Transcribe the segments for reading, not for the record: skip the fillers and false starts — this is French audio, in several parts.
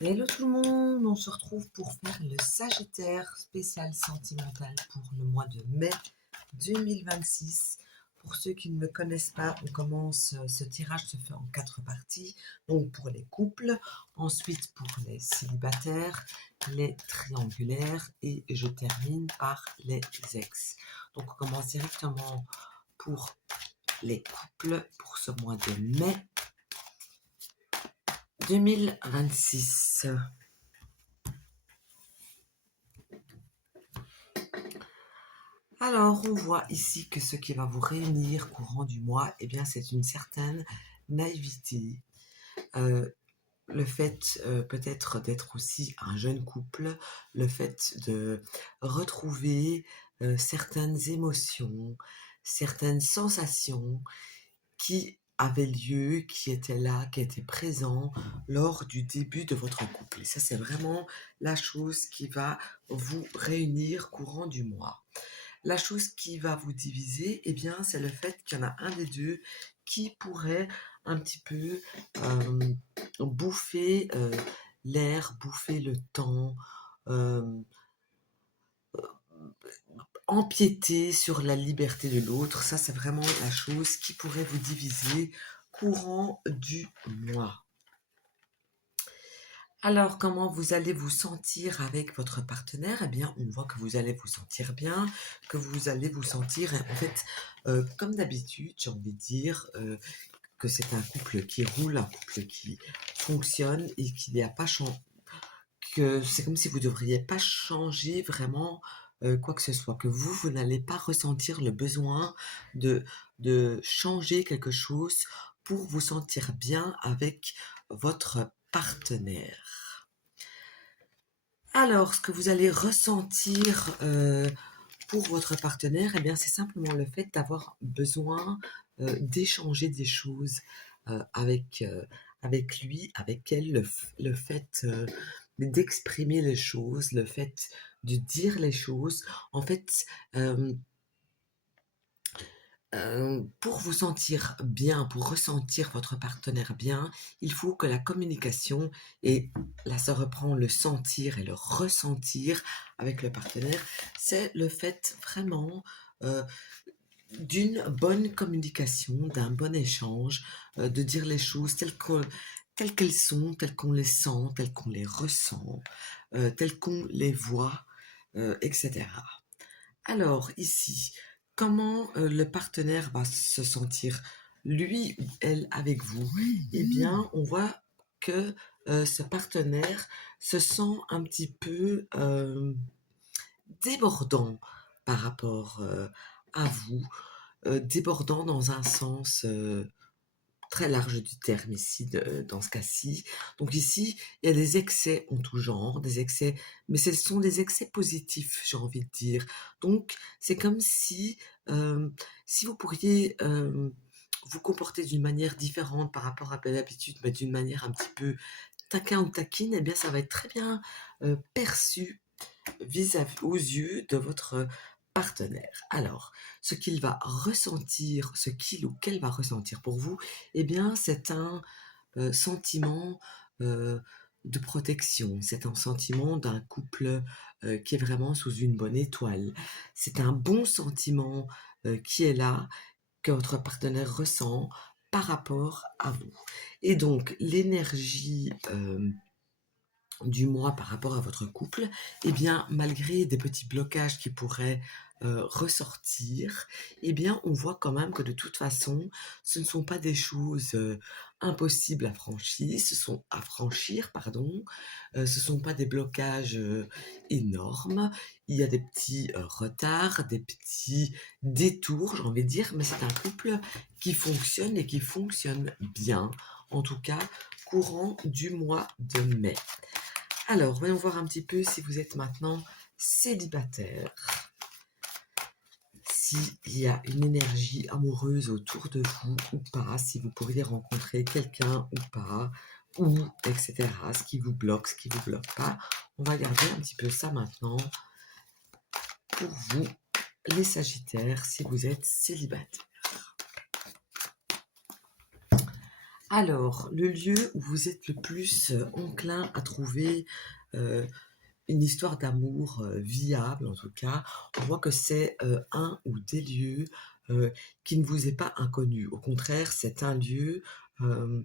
Hello tout le monde, on se retrouve pour faire le Sagittaire spécial sentimental pour le mois de mai 2026. Pour ceux qui ne me connaissent pas, on commence, ce tirage se fait en 4 parties. Donc pour les couples, ensuite pour les célibataires, les triangulaires et je termine par les ex. Donc on commence directement pour les couples pour ce mois de mai 2026. Alors, on voit ici que ce qui va vous réunir courant du mois, eh bien, c'est une certaine naïveté. Le fait peut-être d'être aussi un jeune couple, le fait de retrouver certaines émotions, certaines sensations qui avaient lieu, qui étaient là, qui étaient présents lors du début de votre couple. Et ça, c'est vraiment la chose qui va vous réunir courant du mois. La chose qui va vous diviser, eh bien, c'est le fait qu'il y en a un des deux qui pourrait un petit peu bouffer l'air, bouffer le temps, euh, empiéter sur la liberté de l'autre. Ça, c'est vraiment la chose qui pourrait vous diviser courant du mois. Alors, comment vous allez vous sentir avec votre partenaire? Eh bien, on voit que vous allez vous sentir bien, que vous allez vous sentir, en fait, comme d'habitude, j'ai envie de dire que c'est un couple qui roule, un couple qui fonctionne et qu'il n'y a pas que c'est comme si vous ne devriez pas changer vraiment quoi que ce soit, que vous n'allez pas ressentir le besoin de, de changer quelque chose pour vous sentir bien avec votre partenaire. Alors, ce que vous allez ressentir pour votre partenaire, eh bien, c'est simplement le fait d'avoir besoin d'échanger des choses avec lui, avec elle, le fait d'exprimer les choses, le fait de dire les choses. En fait, euh, pour vous sentir bien, pour ressentir votre partenaire bien, il faut que la communication, et là ça reprend le sentir et le ressentir avec le partenaire, c'est le fait vraiment euh, d'une bonne communication, d'un bon échange, de dire les choses telles qu'elles sont, telles qu'on les sent, telles qu'on les ressent, telles qu'on les voit, etc. Alors ici, comment le partenaire va se sentir, lui ou elle, avec vous? Eh bien, on voit que ce partenaire se sent un petit peu débordant par rapport à vous, débordant dans un sens très large du terme ici, dans ce cas-ci. Donc ici, il y a des excès en tout genre, des excès, mais ce sont des excès positifs, j'ai envie de dire. Donc, c'est comme si vous pourriez vous comporter d'une manière différente par rapport à l'habitude, mais d'une manière un petit peu taquin ou taquine, eh bien, ça va être très bien perçu vis-à-vis aux yeux de votre partenaire. Alors, ce qu'il va ressentir, ce qu'il ou qu'elle va ressentir pour vous, eh bien, c'est un sentiment de protection, c'est un sentiment d'un couple qui est vraiment sous une bonne étoile. C'est un bon sentiment qui est là, que votre partenaire ressent par rapport à vous. Et donc, l'énergie du mois par rapport à votre couple, eh bien, malgré des petits blocages qui pourraient ressortir, eh bien, on voit quand même que de toute façon, ce ne sont pas des choses impossibles à franchir, pardon. Ce ne sont pas des blocages énormes. Il y a des petits retards, des petits détours, j'ai envie de dire, mais c'est un couple qui fonctionne et qui fonctionne bien, en tout cas, courant du mois de mai. Alors, voyons voir un petit peu si vous êtes maintenant célibataire, s'il y a une énergie amoureuse autour de vous ou pas, si vous pourriez rencontrer quelqu'un ou pas, ou etc. Ce qui vous bloque, ce qui vous bloque pas. On va garder un petit peu ça maintenant pour vous, les Sagittaires, si vous êtes célibataire. Alors, le lieu où vous êtes le plus, enclin à trouver, heu, une histoire d'amour, viable en tout cas, on voit que c'est, un ou des lieux, heu, qui ne vous est pas inconnu. Au contraire, c'est un lieu, hem,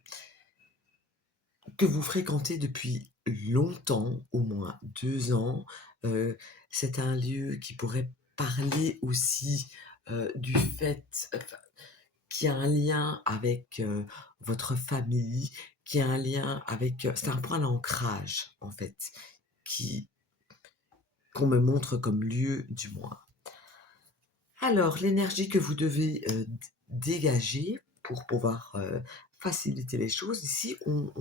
que vous fréquentez depuis longtemps, au moins 2 ans. Heu, c'est un lieu qui pourrait parler aussi, du fait, qui a un lien avec, votre famille, qui a un lien avec, c'est un point d'ancrage en fait, qui qu'on me montre comme lieu du moins. Alors l'énergie que vous devez, d dégager pour pouvoir, faciliter les choses, ici on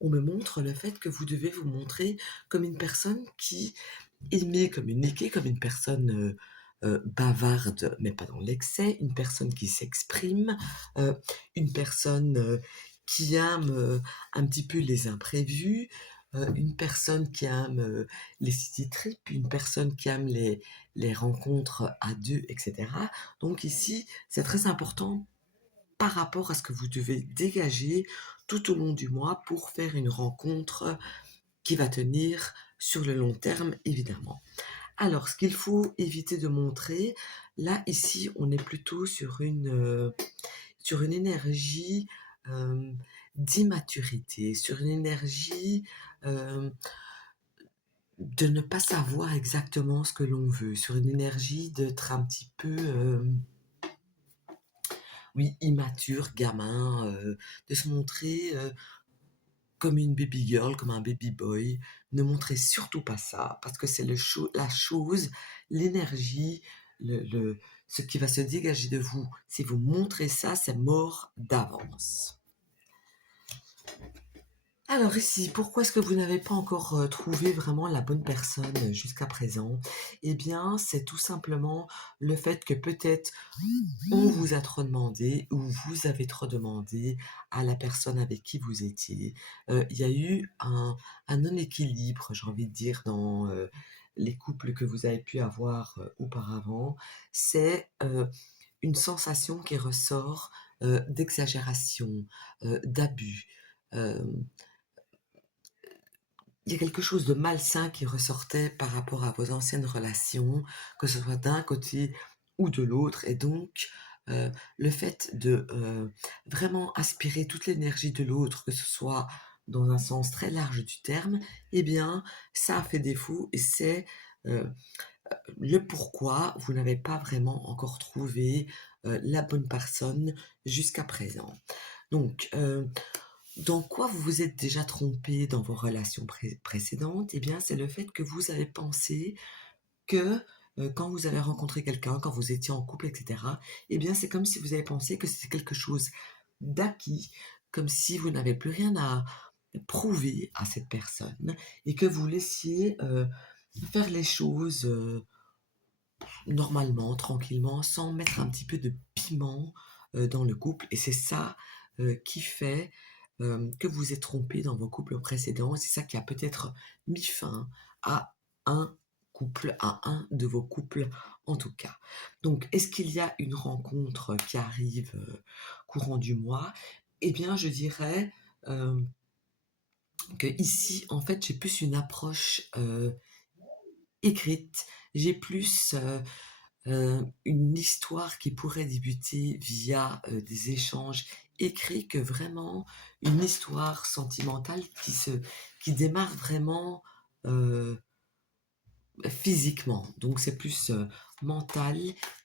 me montre le fait que vous devez vous montrer comme une personne qui aimer communiquer, comme une personne, bavarde, mais pas dans l'excès, une personne qui s'exprime, heu, une personne, qui aime, un petit peu les imprévus, une personne qui aime, les city trips, une personne qui aime les rencontres à 2 et cetera. Donc ici, c'est très important par rapport à ce que vous devez dégager tout au long du mois pour faire une rencontre qui va tenir sur le long terme, évidemment. Alors, ce qu'il faut éviter de montrer, là, ici, on est plutôt sur une énergie, d'immaturité, sur une énergie, hem, de ne pas savoir exactement ce que l'on veut, sur une énergie d'être un petit peu, oui, immature, gamin, de se montrer, comme une baby girl, comme un baby boy. Ne montrez surtout pas ça, parce que c'est la chose, l'énergie, le ce qui va se dégager de vous. Si vous montrez ça, c'est mort d'avance. Alors ici, pourquoi est-ce que vous n'avez pas encore, trouvé vraiment la bonne personne, jusqu'à présent? Eh bien, c'est tout simplement le fait que peut-être on vous a trop demandé ou vous avez trop demandé à la personne avec qui vous étiez. Il y a eu un non-équilibre, j'ai envie de dire, dans, les couples que vous avez pu avoir, auparavant. C'est, une sensation qui ressort, d'exagération, d'abus. Hem, il y a quelque chose de malsain qui ressortait par rapport à vos anciennes relations, que ce soit d'un côté ou de l'autre et donc le fait de, vraiment aspirer toute l'énergie de l'autre, que ce soit dans un sens très large du terme, eh bien, ça a fait défaut et c'est, heu, le pourquoi vous n'avez pas vraiment encore trouvé, la bonne personne jusqu'à présent. Donc, dans quoi vous vous êtes déjà trompé dans vos relations précédentes? Eh bien, c'est le fait que vous avez pensé que, quand vous avez rencontré quelqu'un, quand vous étiez en couple et cetera, eh bien, c'est comme si vous avez pensé que c'était quelque chose d'acquis, comme si vous n'avez plus rien à prouver à cette personne et que vous laissiez, faire les choses, normalement, tranquillement, sans mettre un petit peu de piment, dans le couple et c'est ça, qui fait, que vous êtes trompé dans vos couples précédents et c'est ça qui a peut-être mis fin à un couple, à un de vos couples en tout cas. Donc est-ce qu'il y a une rencontre qui arrive, courant du mois? Eh bien je dirais, hem, qu'ici en fait j'ai plus une approche, écrite, j'ai plus, une histoire qui pourrait débuter via, des échanges écrits que vraiment une histoire sentimentale qui démarre vraiment, heu, physiquement. Donc c'est plus, mental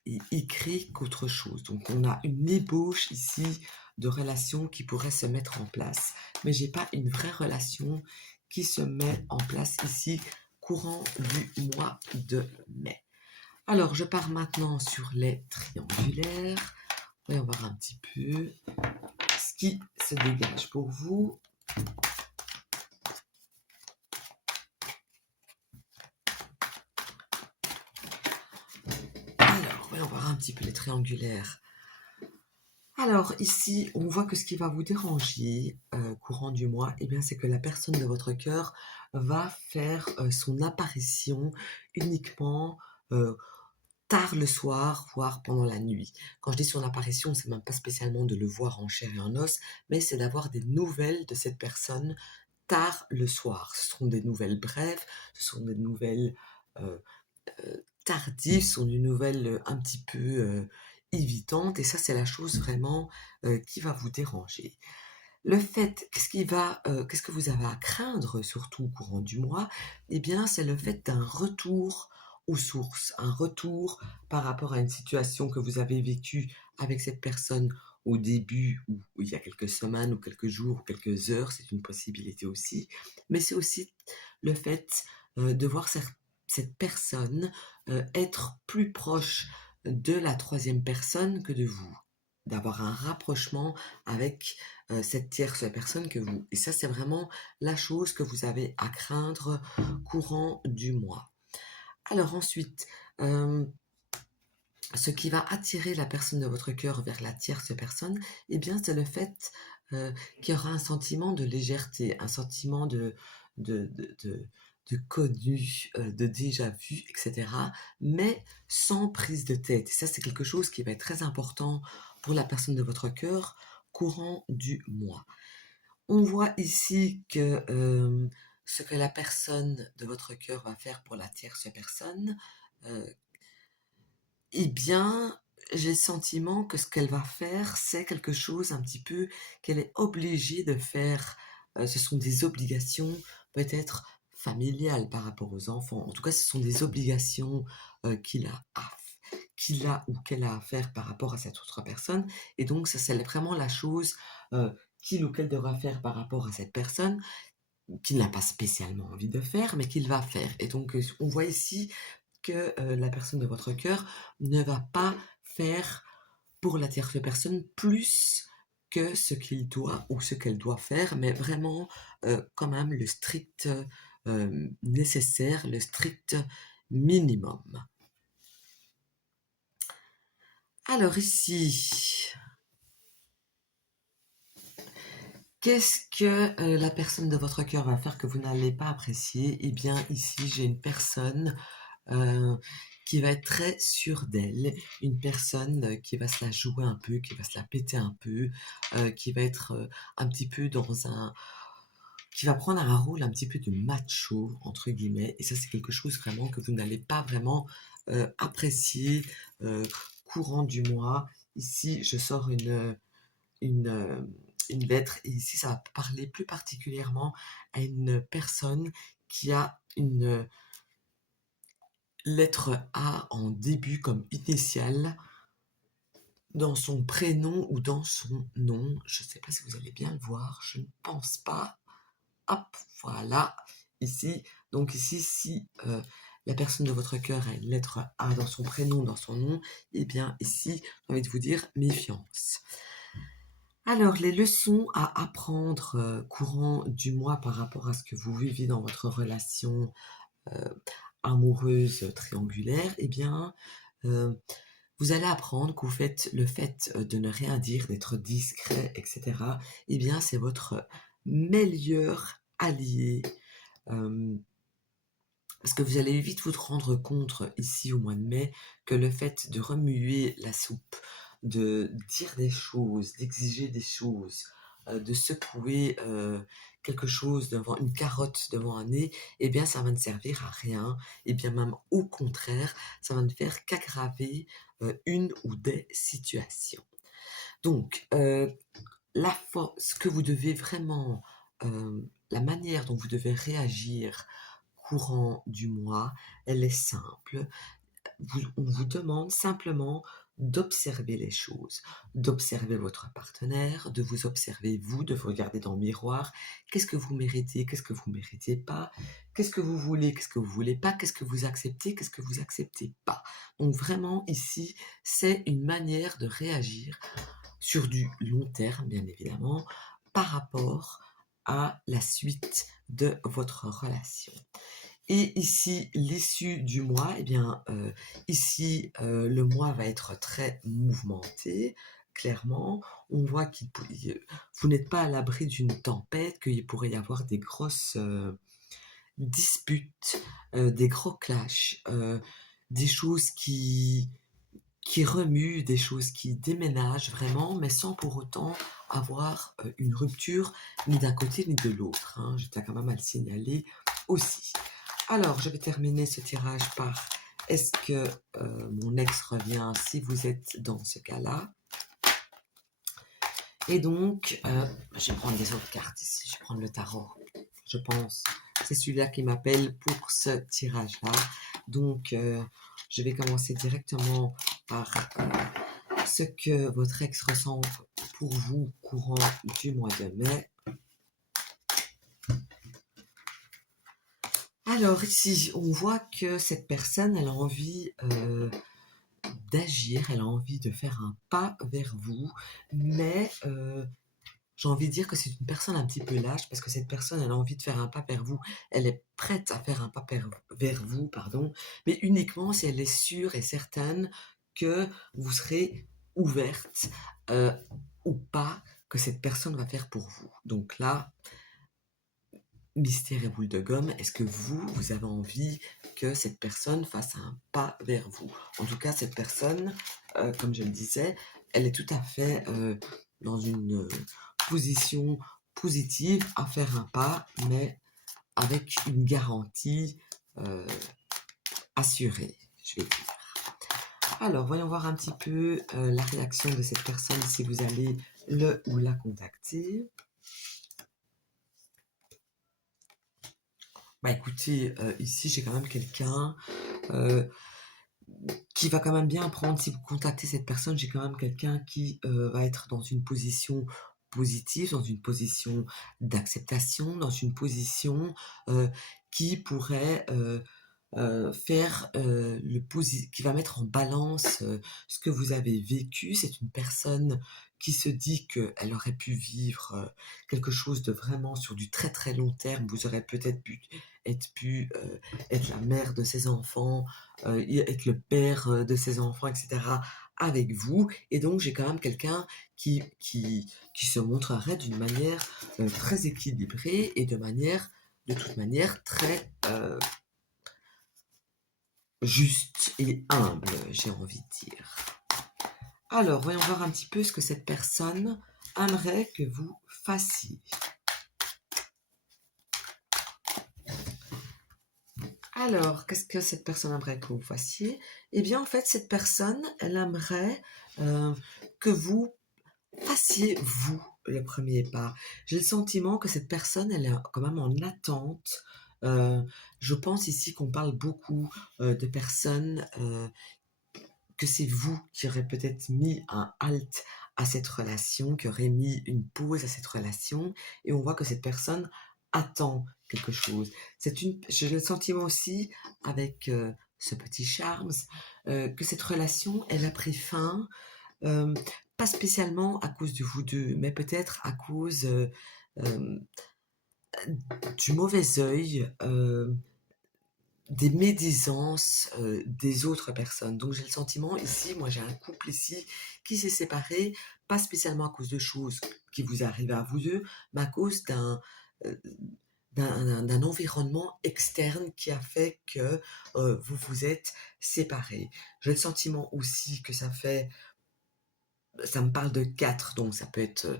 et écrit qu'autre chose. Donc on a une ébauche ici de relation qui pourrait se mettre en place, mais j'ai pas une vraie relation qui se met en place ici courant du mois de mai. Alors, je pars maintenant sur les triangulaires. Voyons voir un petit peu ce qui se dégage pour vous. Alors, voyons voir un petit peu les triangulaires. Alors, ici, on voit que ce qui va vous déranger courant du mois, eh bien, c'est que la personne de votre cœur va faire son apparition uniquement tard le soir, voire pendant la nuit. Quand je dis son apparition, c'est même pas spécialement de le voir en chair et en os, mais c'est d'avoir des nouvelles de cette personne tard le soir. Ce sont des nouvelles brèves, ce sont des nouvelles tardives, ce sont des nouvelles un petit peu évitantes, et ça c'est la chose vraiment qui va vous déranger. Le fait, qu'est-ce que vous avez à craindre, surtout au courant du mois? Eh bien, c'est le fait d'un retour aux sources, un retour par rapport à une situation que vous avez vécue avec cette personne au début, ou il y a quelques semaines, ou quelques jours, ou quelques heures, c'est une possibilité aussi. Mais c'est aussi le fait de voir cette personne être plus proche de la troisième personne que de vous, d'avoir un rapprochement avec cette tierce personne que vous. Et ça, c'est vraiment la chose que vous avez à craindre courant du mois. Alors ensuite, ce qui va attirer la personne de votre cœur vers la tierce personne, eh bien, c'est le fait qu'il y aura un sentiment de légèreté, un sentiment de, de, de, de connu, de déjà vu, etc., mais sans prise de tête. Et ça, c'est quelque chose qui va être très important pour la personne de votre cœur courant du mois. On voit ici que ce que la personne de votre cœur va faire pour la tierce personne, euh, eh bien, j'ai le sentiment que ce qu'elle va faire, c'est quelque chose un petit peu qu'elle est obligée de faire. Ce sont des obligations peut-être familiales par rapport aux enfants. En tout cas, ce sont des obligations qu'il a ou qu'elle a à faire par rapport à cette autre personne. Et donc, ça, c'est vraiment la chose qu'il ou qu'elle devra faire par rapport à cette personne, qu'il n'a pas spécialement envie de faire, mais qu'il va faire. Et donc, on voit ici que la personne de votre cœur ne va pas faire pour la tierce personne plus que ce qu'il doit ou ce qu'elle doit faire, mais vraiment quand même le strict nécessaire, le strict minimum. Alors ici, qu'est-ce que la personne de votre cœur va faire que vous n'allez pas apprécier? Eh bien ici, j'ai une personne euh, qui va être très sûre d'elle, une personne qui va se la jouer un peu, qui va se la péter un peu, qui va être un petit peu qui va prendre un rôle un petit peu de macho, entre guillemets, et ça c'est quelque chose vraiment que vous n'allez pas vraiment apprécier courant du mois. Ici, je sors une, euh, une lettre, et ici ça va parler plus particulièrement à une personne qui a une lettre A en début comme initiale dans son prénom ou dans son nom. Je ne sais pas si vous allez bien le voir, je ne pense pas. Hop, voilà, ici. Donc ici, si la personne de votre cœur a une lettre A dans son prénom, dans son nom, eh bien ici, j'ai envie de vous dire méfiance. Alors, les leçons à apprendre courant du mois par rapport à ce que vous vivez dans votre relation euh, amoureuse triangulaire, eh bien, euh, vous allez apprendre que le fait de ne rien dire, d'être discret, etc., eh bien, c'est votre meilleur allié. euh, Parce que vous allez vite vous rendre compte ici au mois de mai que le fait de remuer la soupe, de dire des choses, d'exiger des choses, de secouer quelque chose devant une carotte devant un nez, eh bien ça va ne servir à rien. Et bien même au contraire, ça va ne faire qu'aggraver une ou des situations. Donc, ce que vous devez vraiment, la manière dont vous devez réagir courant du mois, elle est simple. On vous demande simplement d'observer les choses, d'observer votre partenaire, de vous observer vous, de vous regarder dans le miroir. Qu'est-ce que vous méritez, qu'est-ce que vous ne méritez pas, qu'est-ce que vous voulez, qu'est-ce que vous ne voulez pas, qu'est-ce que vous acceptez, qu'est-ce que vous acceptez pas. Donc vraiment ici, c'est une manière de réagir sur du long terme, bien évidemment, par rapport à la suite de votre relation. Et ici, l'issue du mois, eh bien, ici, le mois va être très mouvementé, clairement. On voit que vous n'êtes pas à l'abri d'une tempête, qu'il pourrait y avoir des grosses disputes, des gros clashs, des choses qui remuent, des choses qui déménagent vraiment, mais sans pour autant avoir une rupture ni d'un côté ni de l'autre, hein. Je tiens quand même à le signaler aussi. Alors, je vais terminer ce tirage par est-ce que mon ex revient si vous êtes dans ce cas-là. Et donc, je vais prendre des autres cartes ici, je vais prendre le tarot, je pense. C'est celui-là qui m'appelle pour ce tirage-là. Donc, je vais commencer directement par ce que votre ex ressent pour vous courant du mois de mai. Alors ici, on voit que cette personne, elle a envie d'agir, elle a envie de faire un pas vers vous, mais j'ai envie de dire que c'est une personne un petit peu lâche parce que cette personne, elle a envie de faire un pas vers vous, elle est prête à faire un pas vers vous, pardon, mais uniquement si elle est sûre et certaine que vous serez ouverte ou pas que cette personne va faire pour vous. Donc là, mystère et boule de gomme, est-ce que vous avez envie que cette personne fasse un pas vers vous? En tout cas, cette personne, comme je le disais, elle est tout à fait dans une position positive à faire un pas, mais avec une garantie assurée, je vais dire. Alors, voyons voir un petit peu la réaction de cette personne si vous allez le ou la contacter. Bah écoutez, ici j'ai quand même quelqu'un qui va quand même bien prendre, si vous contactez cette personne, j'ai quand même quelqu'un qui va être dans une position positive, dans une position d'acceptation, dans une position qui pourrait faire qui va mettre en balance ce que vous avez vécu. C'est une personne qui se dit qu'elle aurait pu vivre quelque chose de vraiment sur du très très long terme. Vous aurez peut-être pu être la mère de ses enfants, être le père de ses enfants, etc. avec vous. Et donc j'ai quand même quelqu'un qui se montrerait d'une manière très équilibrée et de toute manière très juste et humble, j'ai envie de dire. Alors, voyons voir un petit peu ce que cette personne aimerait que vous fassiez. Alors, qu'est-ce que cette personne aimerait que vous fassiez? Eh bien, en fait, cette personne, elle aimerait que vous fassiez, vous, le premier pas. J'ai le sentiment que cette personne, elle est quand même en attente. Je pense ici qu'on parle beaucoup de personnes que c'est vous qui aurez peut-être mis un halt à cette relation, qui aurez mis une pause à cette relation, et on voit que cette personne attend quelque chose. J'ai le sentiment aussi, avec ce petit charme, que cette relation, elle a pris fin, euh, pas spécialement à cause de vous deux, mais peut-être à cause euh, du mauvais œil, des médisances des autres personnes. Donc j'ai le sentiment ici, moi j'ai un couple ici qui s'est séparé, pas spécialement à cause de choses qui vous arrivent à vous deux, mais à cause euh, d'un environnement externe qui a fait que vous vous êtes séparés. J'ai le sentiment aussi que ça me parle de 4, donc ça peut être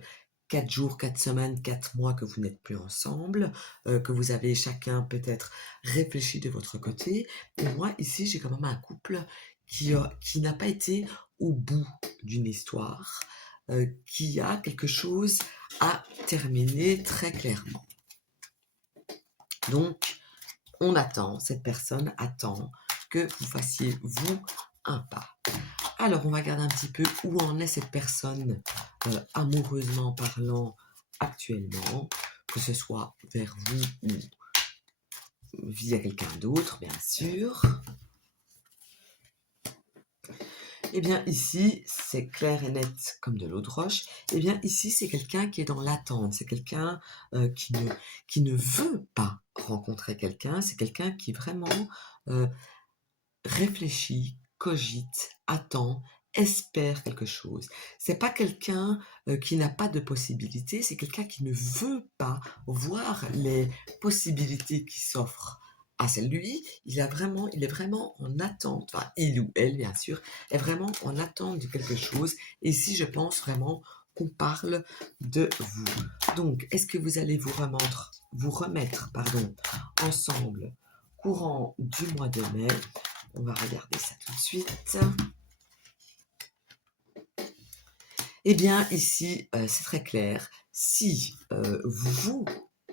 4 jours, 4 semaines, 4 mois que vous n'êtes plus ensemble, que vous avez chacun peut-être réfléchi de votre côté. Et moi, ici, j'ai quand même un couple qui n'a pas été au bout d'une histoire, qui a quelque chose à terminer très clairement. Donc, cette personne attend que vous fassiez, vous, un pas. Alors, on va regarder un petit peu où en est cette personne, amoureusement parlant, actuellement, que ce soit vers vous ou via quelqu'un d'autre, bien sûr. Eh bien, ici, c'est clair et net comme de l'eau de roche. Eh bien, ici, c'est quelqu'un qui est dans l'attente. C'est quelqu'un qui ne veut pas rencontrer quelqu'un. C'est quelqu'un qui vraiment réfléchit, cogite, attend, espère quelque chose. C'est pas quelqu'un qui n'a pas de possibilités, c'est quelqu'un qui ne veut pas voir les possibilités qui s'offrent ah c'est lui, il est vraiment en attente, enfin il ou elle bien sûr, est vraiment en attente de quelque chose. Et ici, je pense vraiment qu'on parle de vous. Donc, est-ce que vous allez vous remettre, pardon, ensemble courant du mois de mai? On va regarder ça tout de suite. Eh bien, ici, c'est très clair. Si vous,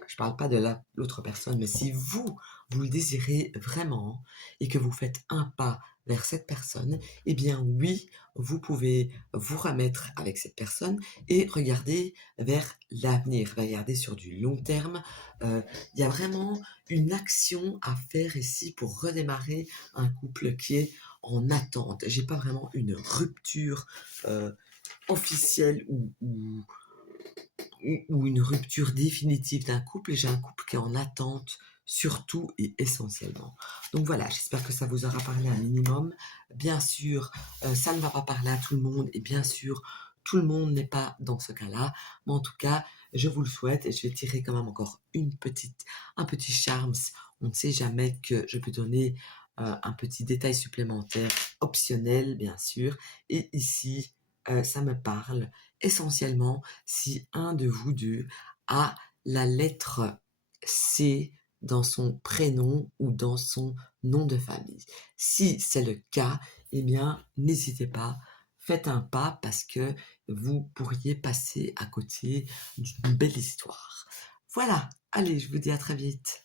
je ne parle pas de l'autre personne, mais si vous le désirez vraiment et que vous faites un pas vers cette personne, eh bien oui, vous pouvez vous remettre avec cette personne et regarder vers l'avenir, regarder sur du long terme. Il y a vraiment une action à faire ici pour redémarrer un couple qui est en attente. J'ai pas vraiment une rupture officielle ou une rupture définitive d'un couple, et j'ai un couple qui est en attente surtout et essentiellement. Donc voilà, j'espère que ça vous aura parlé un minimum. Bien sûr, ça ne va pas parler à tout le monde, et bien sûr, tout le monde n'est pas dans ce cas-là, mais en tout cas, je vous le souhaite, et je vais tirer quand même encore un petit charme. On ne sait jamais que je peux donner un petit détail supplémentaire, optionnel bien sûr, et ici, ça me parle essentiellement si un de vous deux a la lettre C dans son prénom ou dans son nom de famille. Si c'est le cas, eh bien, n'hésitez pas, faites un pas parce que vous pourriez passer à côté d'une belle histoire. Voilà, allez, je vous dis à très vite.